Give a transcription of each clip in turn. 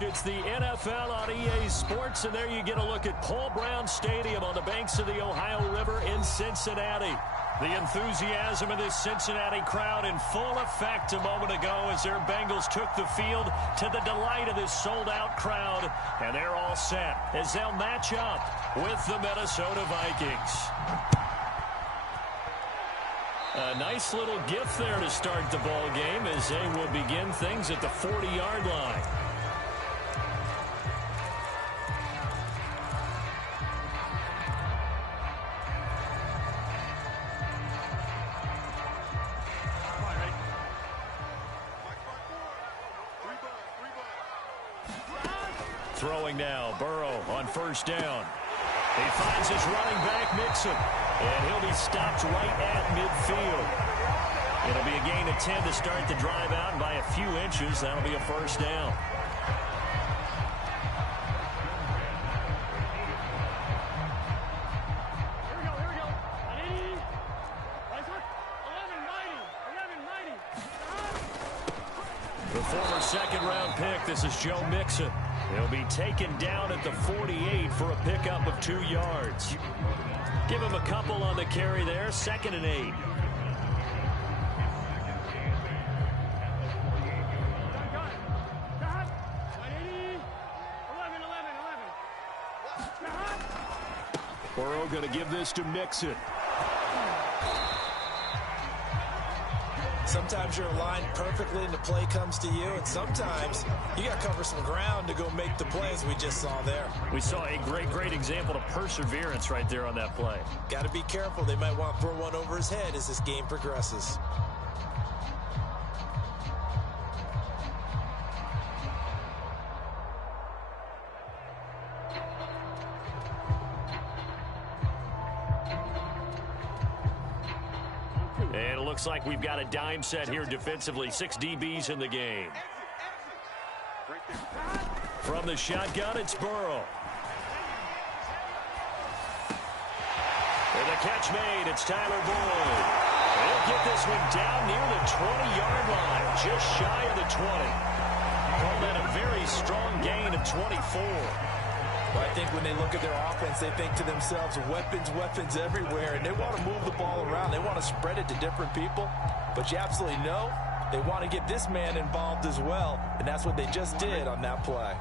It's the NFL on EA Sports, and there you get a look at Paul Brown Stadium on the banks of the Ohio River in Cincinnati. The enthusiasm of this Cincinnati crowd in full effect a moment ago as their Bengals took the field to the delight of this sold-out crowd. And they're all set as they'll match up with the Minnesota Vikings. A nice little gift there to start the ball game as they will begin things at the 40-yard line. Throwing now, Burrow on first down. He finds his running back, Mixon, and he'll be stopped right at midfield. It'll be a gain of 10 to start the drive out, and by a few inches, that'll be a first down. The former second-round pick, this is Joe Mixon. He'll be taken down at the 48 for a pickup of 2 yards. Give him a couple on the carry there, 2nd and 8. Burrow going to give this to Mixon. Sometimes you're aligned perfectly and the play comes to you, and sometimes you got to cover some ground to go make the play, as we just saw there. We saw a great example of perseverance right there on that play. Got to be careful. They might want to throw one over his head as this game progresses. And it looks like we've got a dime set here defensively. 6 DBs in the game. From the shotgun, it's Burrow. And the catch made, it's Tyler Boyd. He'll get this one down near the 20-yard line, just shy of the 20. Call that a very strong gain of 24. Well, I think when they look at their offense, they think to themselves, weapons everywhere, and they want to move the ball around. They want to spread it to different people, but you absolutely know they want to get this man involved as well, and that's what they just did on that play.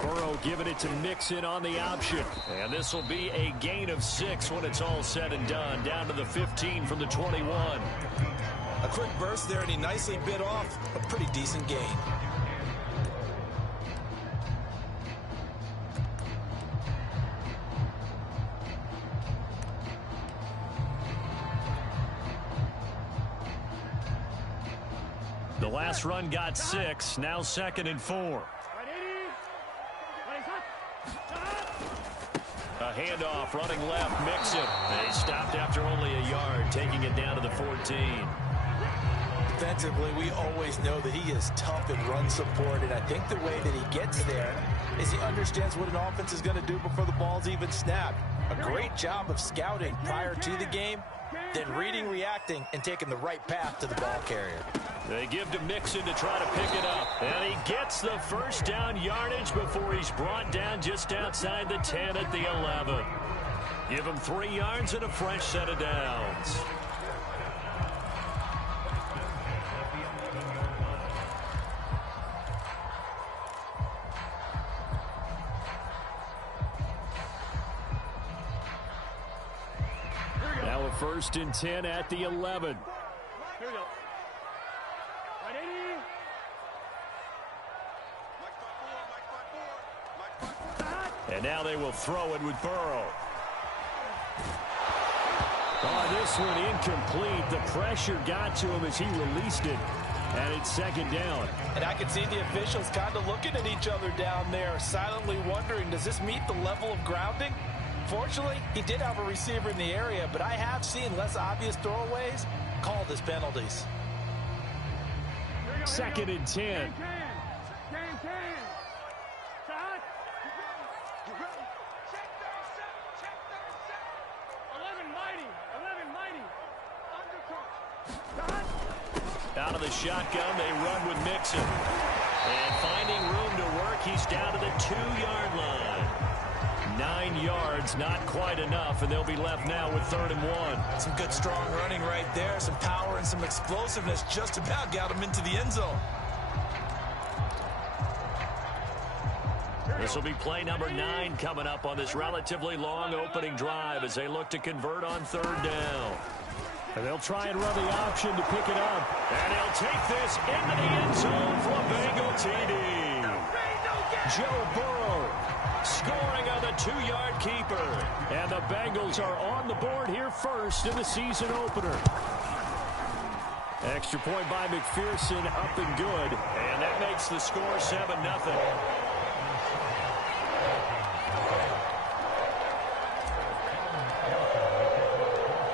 Burrow giving it to Mixon on the option, and this will be a gain of 6 when it's all said and done, down to the 15 from the 21. A quick burst there, and he nicely bit off a pretty decent gain. The last run got 6. Now 2nd and 4. A handoff, running left, Mixon. They stopped after only a yard, taking it down to the 14. Defensively, we always know that he is tough in run support, and I think the way that he gets there is he understands what an offense is going to do before the ball's even snapped. A great job of scouting prior to the game, then reading, reacting, and taking the right path to the ball carrier. They give to Mixon to try to pick it up. And he gets the first down yardage before he's brought down just outside the 10 at the 11. Give him 3 yards and a fresh set of downs. Now a 1st and 10 at the 11. Here we go. And now they will throw it with Burrow. Oh, this one incomplete. The pressure got to him as he released it. And it's 2nd down. And I can see the officials kind of looking at each other down there, silently wondering, does this meet the level of grounding? Fortunately, he did have a receiver in the area, but I have seen less obvious throwaways called as penalties. 2nd and 10. Out of the shotgun, they run with Mixon. And finding room to work, he's down to the 2-yard line. 9 yards, not quite enough, and they'll be left now with 3rd and 1. Some good, strong running right there. Some power and some explosiveness just about got him into the end zone. This will be play number 9 coming up on this relatively long opening drive as they look to convert on 3rd down. And they'll try and run the option to pick it up. And he'll take this into the end zone for a Bengal TD. Joe Burrow scoring on the 2-yard keeper. And the Bengals are on the board here first in the season opener. Extra point by McPherson, up and good. And that makes the score 7-0.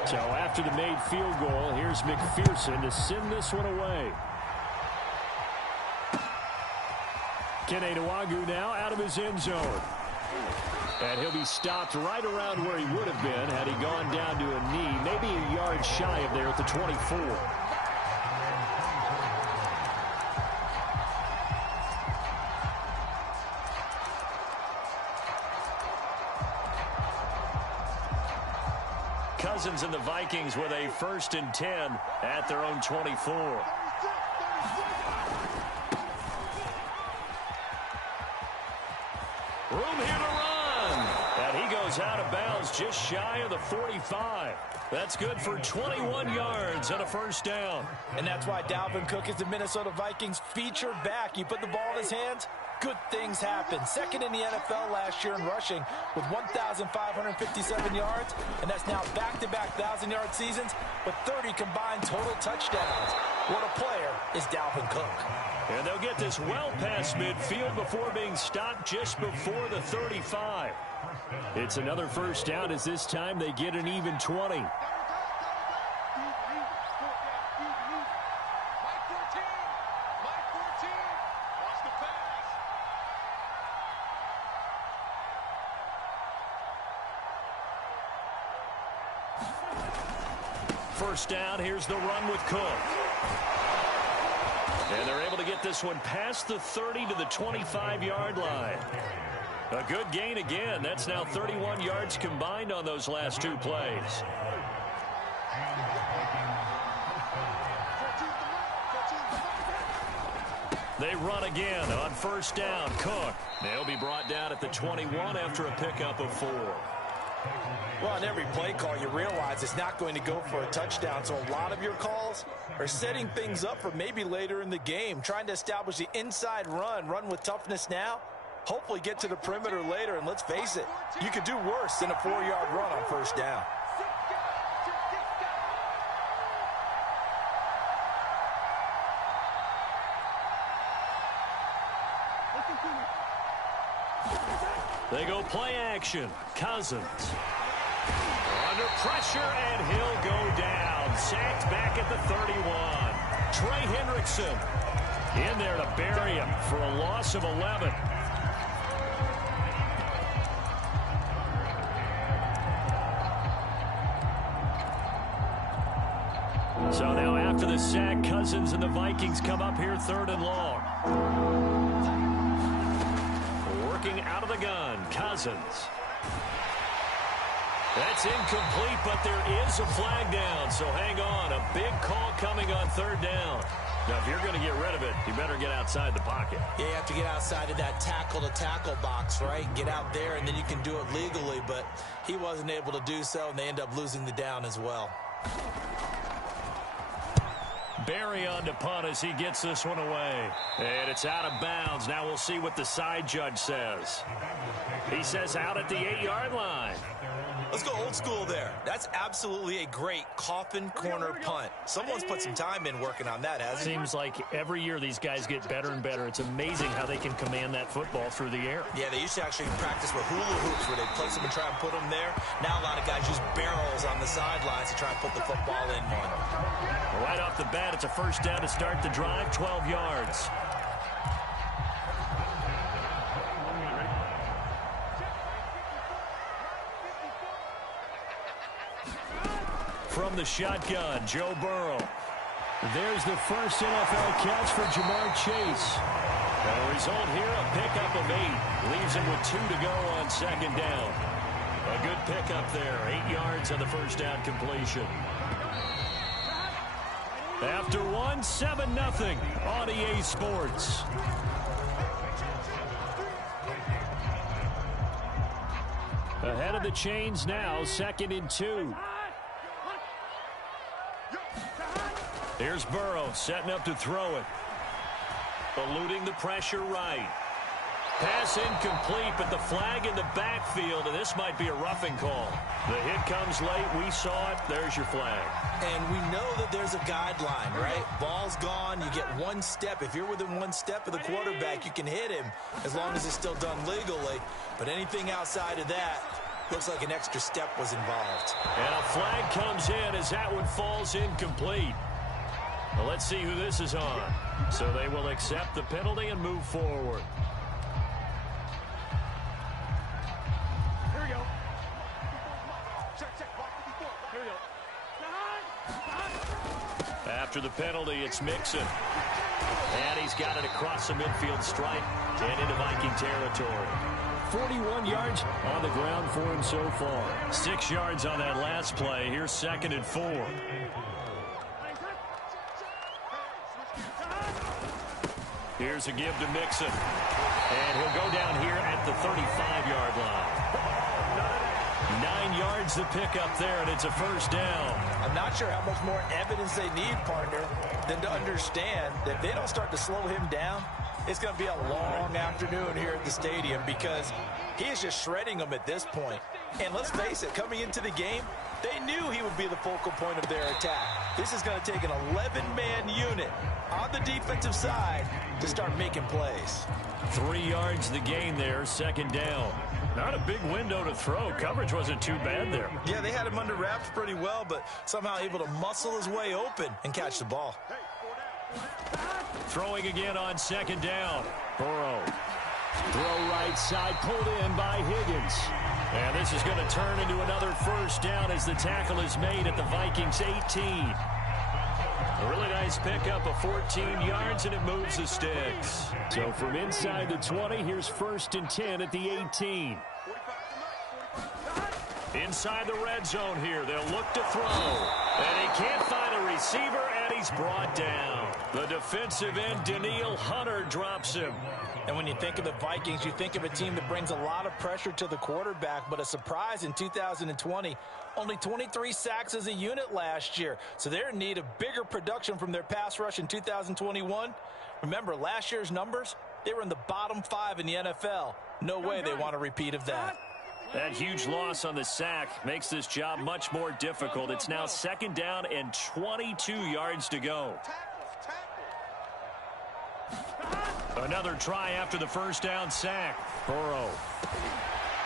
So after the made field goal, here's McPherson to send this one away. Kene Nwagu now out of his end zone. And he'll be stopped right around where he would have been had he gone down to a knee, maybe a yard shy of there at the 24. Cousins and the Vikings with a 1st and 10 at their own 24. Room here to run. And he goes out of bounds just shy of the 45. That's good for 21 yards and a 1st down. And that's why Dalvin Cook is the Minnesota Vikings featured back. You put the ball in his hands, good things happen. 2nd in the NFL last year in rushing with 1,557 yards, and that's now back-to-back 1,000-yard seasons with 30 combined total touchdowns. What a player is Dalvin Cook. And they'll get this well past midfield before being stopped just before the 35. It's another 1st down as this time they get an even 20. First down, here's the run with Cook. And they're able to get this one past the 30 to the 25-yard line. A good gain again. That's now 31 yards combined on those last 2 plays. They run again on 1st down. Cook. They'll be brought down at the 21 after a pickup of 4. Well, on every play call, you realize it's not going to go for a touchdown. So a lot of your calls are setting things up for maybe later in the game, trying to establish the inside run with toughness now, hopefully get to the perimeter later. And let's face it, you could do worse than a 4-yard run on 1st down. They go play action. Cousins. Under pressure, and he'll go down. Sacked back at the 31. Trey Hendrickson in there to bury him for a loss of 11. So now after the sack, Cousins and the Vikings come up here 3rd and long. Working out of the gun, Cousins. That's incomplete, but there is a flag down, so hang on. A big call coming on 3rd down. Now, if you're going to get rid of it, you better get outside the pocket. Yeah, you have to get outside of that tackle-to-tackle box, right? Get out there, and then you can do it legally, but he wasn't able to do so, and they end up losing the down as well. Barry on to punt as he gets this one away. And it's out of bounds. Now we'll see what the side judge says. He says out at the 8-yard line. Let's go old school there. That's absolutely a great coffin corner punt. Someone's put some time in working on that, hasn't he? Seems like every year these guys get better and better. It's amazing how they can command that football through the air. Yeah, they used to actually practice with hula hoops where they place them and try and put them there. Now a lot of guys use barrels on the sidelines to try and put the football in one. Right off the bat, it's a first down to start the drive, 12 yards. From the shotgun, Joe Burrow. There's the first NFL catch for Jamar Chase. And a result here, a pickup of 8. Leaves him with 2 to go on 2nd down. A good pickup there, 8 yards on the first down completion. After 1, 7-0 on EA Sports. Ahead of the chains now, 2nd and 2. Here's Burrow setting up to throw it. Eluding the pressure right. Pass incomplete, but the flag in the backfield, and this might be a roughing call. The hit comes late. We saw it. There's your flag. And we know that there's a guideline, right? Ball's gone. You get 1 step. If you're within 1 step of the quarterback, you can hit him as long as it's still done legally. But anything outside of that, looks like an extra step was involved. And a flag comes in as that one falls incomplete. Well, let's see who this is on. So they will accept the penalty and move forward. Here we go. Here we go. After the penalty, it's Mixon. And he's got it across the midfield stripe and into Viking territory. 41 yards on the ground for him so far. 6 yards on that last play. Here's 2nd and 4. Here's a give to Mixon. And he'll go down here at the 35-yard line. 9 yards to pick up there, and it's a first down. I'm not sure how much more evidence they need, partner, than to understand that if they don't start to slow him down, it's going to be a long afternoon here at the stadium because he is just shredding them at this point. And let's face it, coming into the game, they knew he would be the focal point of their attack. This is going to take an 11-man unit on the defensive side to start making plays. 3 yards the gain there, 2nd down. Not a big window to throw. Coverage wasn't too bad there. Yeah, they had him under wraps pretty well, but somehow able to muscle his way open and catch the ball. Throwing again on 2nd down. Burrow. Throw right side, pulled in by Higgins. And this is going to turn into another first down as the tackle is made at the Vikings 18. A really nice pickup of 14 yards, and it moves the sticks. So from inside the 20, here's 1st and 10 at the 18. Inside the red zone here, they'll look to throw. And he can't find a receiver, and he's brought down. The defensive end, Danielle Hunter, drops him. And when you think of the Vikings, you think of a team that brings a lot of pressure to the quarterback, but a surprise in 2020, only 23 sacks as a unit last year. So they're in need of bigger production from their pass rush in 2021. Remember, last year's numbers, they were in the bottom 5 in the NFL. No way they want a repeat of that. That huge loss on the sack makes this job much more difficult. It's now 2nd down and 22 yards to go. Another try after the first down sack. Burrow.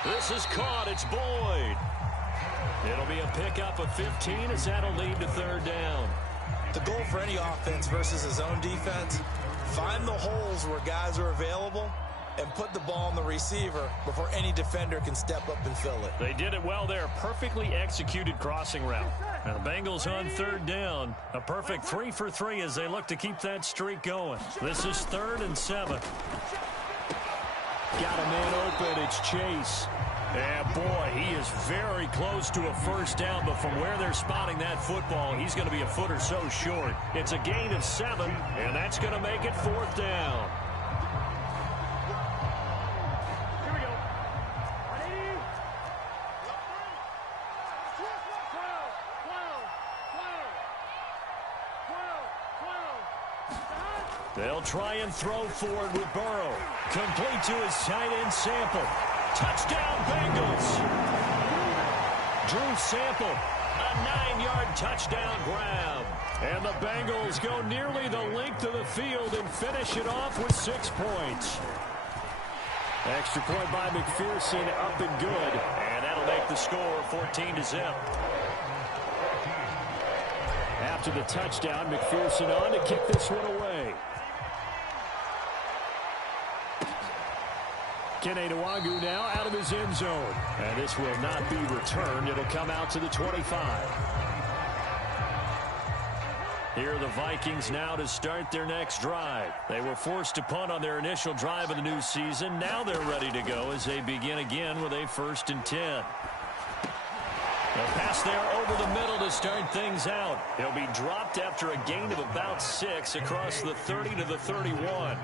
This is caught. It's Boyd. It'll be a pickup of 15 as that'll lead to third down. The goal for any offense versus his own defense, find the holes where guys are available and put the ball on the receiver before any defender can step up and fill it. They did it well there. Perfectly executed crossing route. Now the Bengals on third down. A perfect 3 for 3 as they look to keep that streak going. This is 3rd and 7. Got a man open. It's Chase. And boy, he is very close to a first down, but from where they're spotting that football, he's going to be a foot or so short. It's a gain of 7, and that's going to make it 4th down. Here we go. Ready? 12. They'll try and throw forward with Burrow. Complete to his tight end Sample. Touchdown, Bengals. Drew Sample, a 9-yard touchdown grab. And the Bengals go nearly the length of the field and finish it off with 6 points. Extra point by McPherson, up and good. And that'll make the score 14-0. After the touchdown, McPherson on to kick this one away. Kene Nwagu now out of his end zone. And this will not be returned. It'll come out to the 25. Here are the Vikings now to start their next drive. They were forced to punt on their initial drive of the new season. Now they're ready to go as they begin again with a 1st and 10. A pass there over the middle to start things out. He'll be dropped after a gain of about 6 across the 30 to the 31.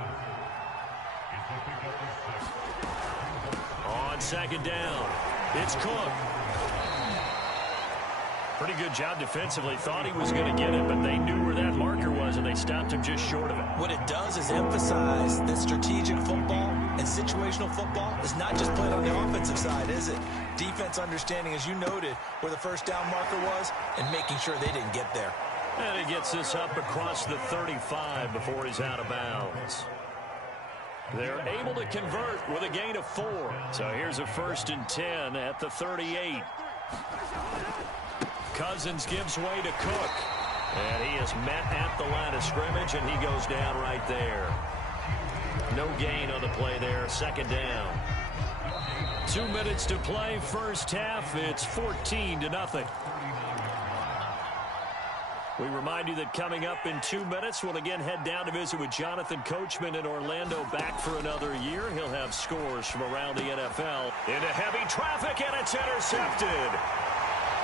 On 2nd down, it's Cook. Pretty good job defensively. Thought he was going to get it, but they knew where that marker was, and they stopped him just short of it. What it does is emphasize that strategic football and situational football is not just played on the offensive side, is it? Defense understanding, as you noted, where the first down marker was and making sure they didn't get there. And he gets this up across the 35 before he's out of bounds. They're able to convert with a gain of 4. So here's a 1st and 10 at the 38. Cousins gives way to Cook. And he is met at the line of scrimmage, and he goes down right there. No gain on the play there. 2nd down. 2 minutes to play. First half. It's 14-0. We remind you that coming up in 2 minutes, we'll again head down to visit with Jonathan Coachman in Orlando, back for another year. He'll have scores from around the NFL. Into heavy traffic, and it's intercepted.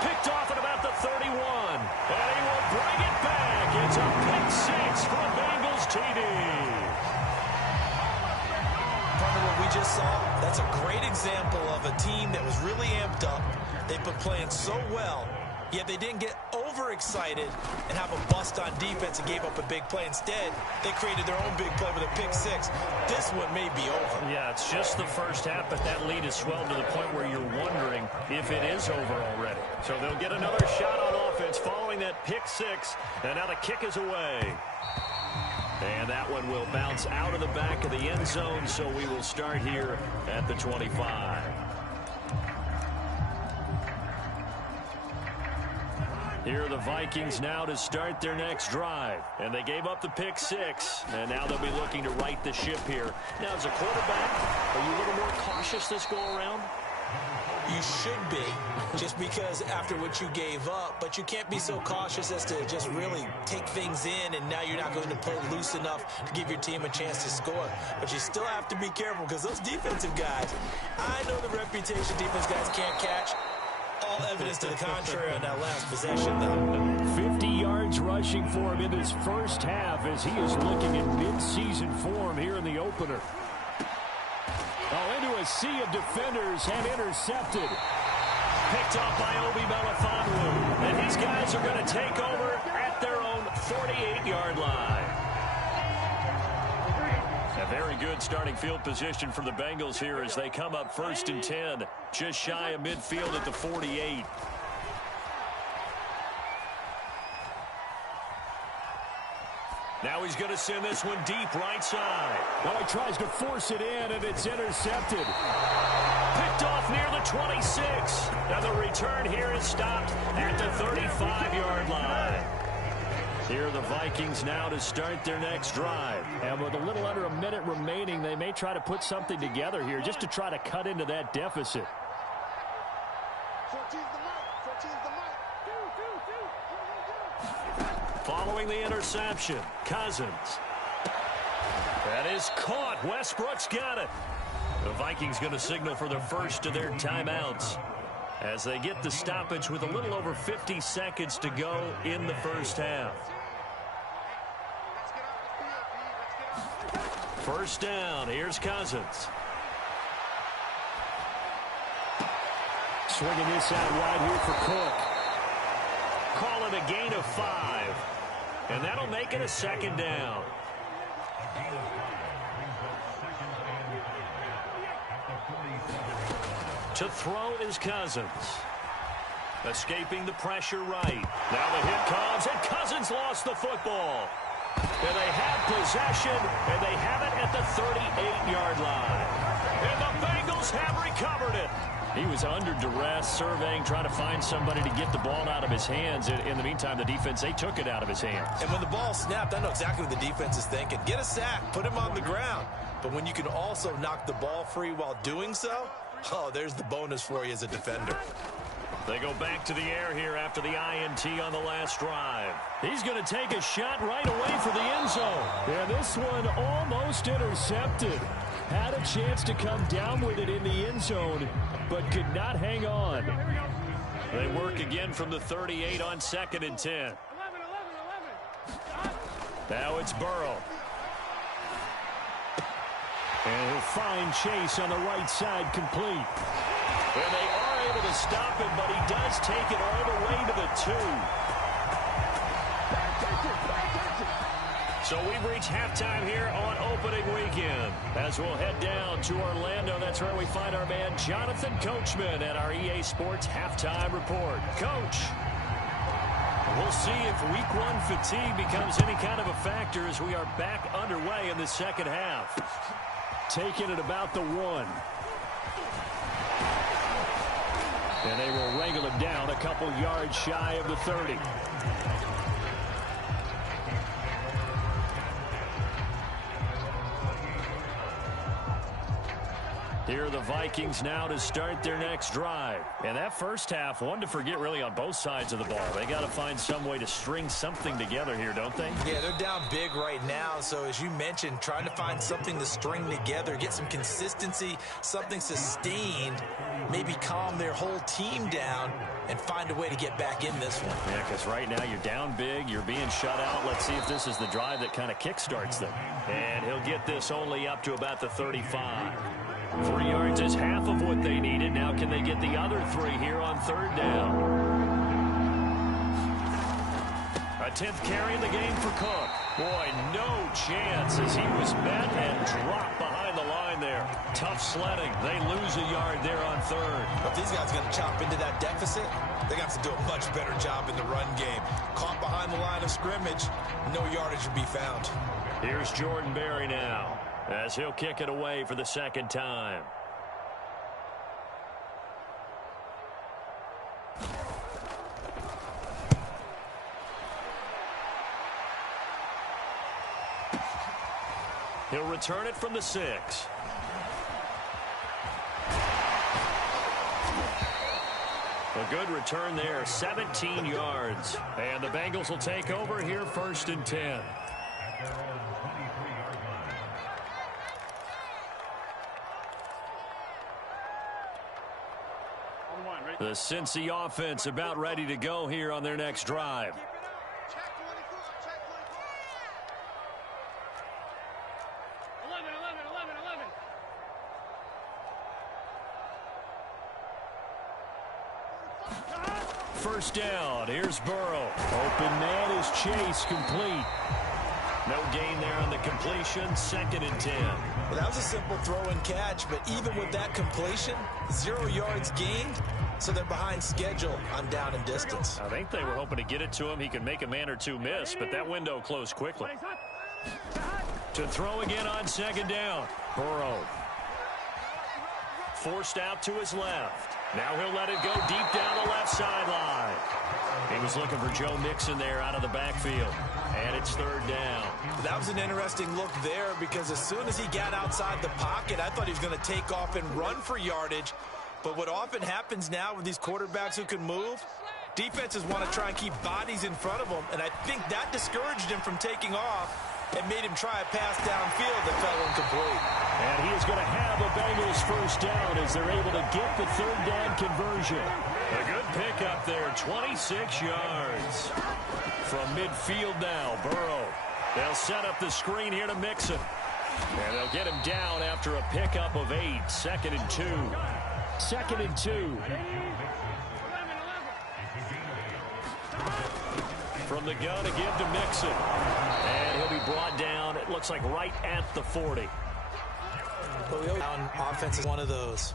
Picked off at about the 31. And he will bring it back. It's a pick 6 from Bengals TD. Part of what we just saw, that's a great example of a team that was really amped up. They've been playing so well, yet they didn't get overexcited and have a bust on defense and gave up a big play. Instead, they created their own big play with a pick 6. This one may be over. Yeah, it's just the first half, but that lead has swelled to the point where you're wondering if it is over already. So they'll get another shot on offense following that pick 6, and now the kick is away. And that one will bounce out of the back of the end zone, so we will start here at the 25. Here are the Vikings now to start their next drive. And they gave up the pick 6, and now they'll be looking to right the ship here. Now, as a quarterback, are you a little more cautious this go-around? You should be, just because after what you gave up, but you can't be so cautious as to just really take things in, and now you're not going to play loose enough to give your team a chance to score. But you still have to be careful, because those defensive guys, I know the reputation defense guys can't catch. All evidence to the contrary on that last possession, though. 50 yards rushing for him in this first half as he is looking at mid-season form here in the opener. Oh, into a sea of defenders and intercepted. Picked off by Obi Melifonwu. And these guys are going to take over at their own 48-yard line. A very good starting field position for the Bengals here as they come up 1st and 10, just shy of midfield at the 48. Now he's going to send this one deep right side. Now he tries to force it in, and it's intercepted. Picked off near the 26. And the return here is stopped at the 35-yard line. Here are the Vikings now to start their next drive. And with a little under a minute remaining, they may try to put something together here just to try to cut into that deficit. Following the interception, Cousins. That is caught. Westbrook's got it. The Vikings going to signal for the first of their timeouts as they get the stoppage with a little over 50 seconds to go in the first half. First down. Here's Cousins. Swinging this out wide here for Cook. Call it a gain of 5. And that'll make it a second down. To throw is Cousins. Escaping the pressure right. Now the hit comes, and Cousins lost the football. And they have possession, and they have it at the 38-yard line. And the Bengals have recovered it. He was under duress, surveying, trying to find somebody to get the ball out of his hands. In the meantime, the defense, they took it out of his hands. And when the ball snapped, I know exactly what the defense is thinking. Get a sack, put him on the ground. But when you can also knock the ball free while doing so, oh, there's the bonus for you as a defender. They go back to the air here after the INT on the last drive. He's going to take a shot right away for the end zone. Yeah, this one almost intercepted. Had a chance to come down with it in the end zone, but could not hang on. They work again from the 38 on 2nd and 10. Now it's Burrow. And he'll find Chase on the right side, complete. And they are able to stop him, but he does take it all the way to the 2. So we've reached halftime here on opening weekend. As we'll head down to Orlando, that's where we find our man Jonathan Coachman at our EA Sports Halftime Report. Coach, we'll see if Week 1 fatigue becomes any kind of a factor as we are back underway in the second half. Taking it about the 1. And they will wrangle him down a couple yards shy of the 30. Here are the Vikings now to start their next drive. And that first half, one to forget really on both sides of the ball. They got to find some way to string something together here, don't they? Yeah, they're down big right now. So as you mentioned, trying to find something to string together, get some consistency, something sustained, maybe calm their whole team down and find a way to get back in this one. Yeah, because right now you're down big, you're being shut out. Let's see if this is the drive that kind of kickstarts them. And he'll get this only up to about the 35. 3 yards is half of what they needed. Now can they get the other 3 here on 3rd down? A 10th carry in the game for Cook. Boy, no chance as he was met and dropped behind the line there. Tough sledding. They lose a yard there on 3rd. If these guys are going to chop into that deficit, they're going to have to do a much better job in the run game. Caught behind the line of scrimmage, no yardage to be found. Here's Jordan Berry now, as he'll kick it away for the second time. He'll return it from the 6. A good return there, 17 yards. And the Bengals will take over here 1st and 10. The Cincy offense about ready to go here on their next drive. First down. Here's Burrow. Open man is Chase, complete. No gain there on the completion. 2nd and 10. Well, that was a simple throw and catch, but even with that completion, 0 yards gained, so they're behind schedule on down and distance. I think they were hoping to get it to him. He could make a man or two miss, but that window closed quickly. To throw again on second down. Burrow. Forced out to his left. Now he'll let it go deep down the left sideline. He was looking for Joe Mixon there out of the backfield. And it's third down. That was an interesting look there because as soon as he got outside the pocket, I thought he was going to take off and run for yardage. But what often happens now with these quarterbacks who can move, defenses want to try and keep bodies in front of them. And I think that discouraged him from taking off and made him try a pass downfield that fell incomplete. And he is going to have a Bengals first down as they're able to get the third down conversion. A good pickup there, 26 yards. From midfield now, Burrow. They'll set up the screen here to Mixon. And they'll get him down after a pickup of 8. 2nd and 2. 2nd and 2. From the gun again to Mixon. And he'll be brought down, it looks like right at the 40. Offense is one of those.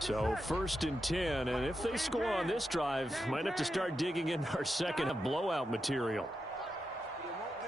So 1st and 10, and if they score on this drive, might have to start digging in our second blowout material.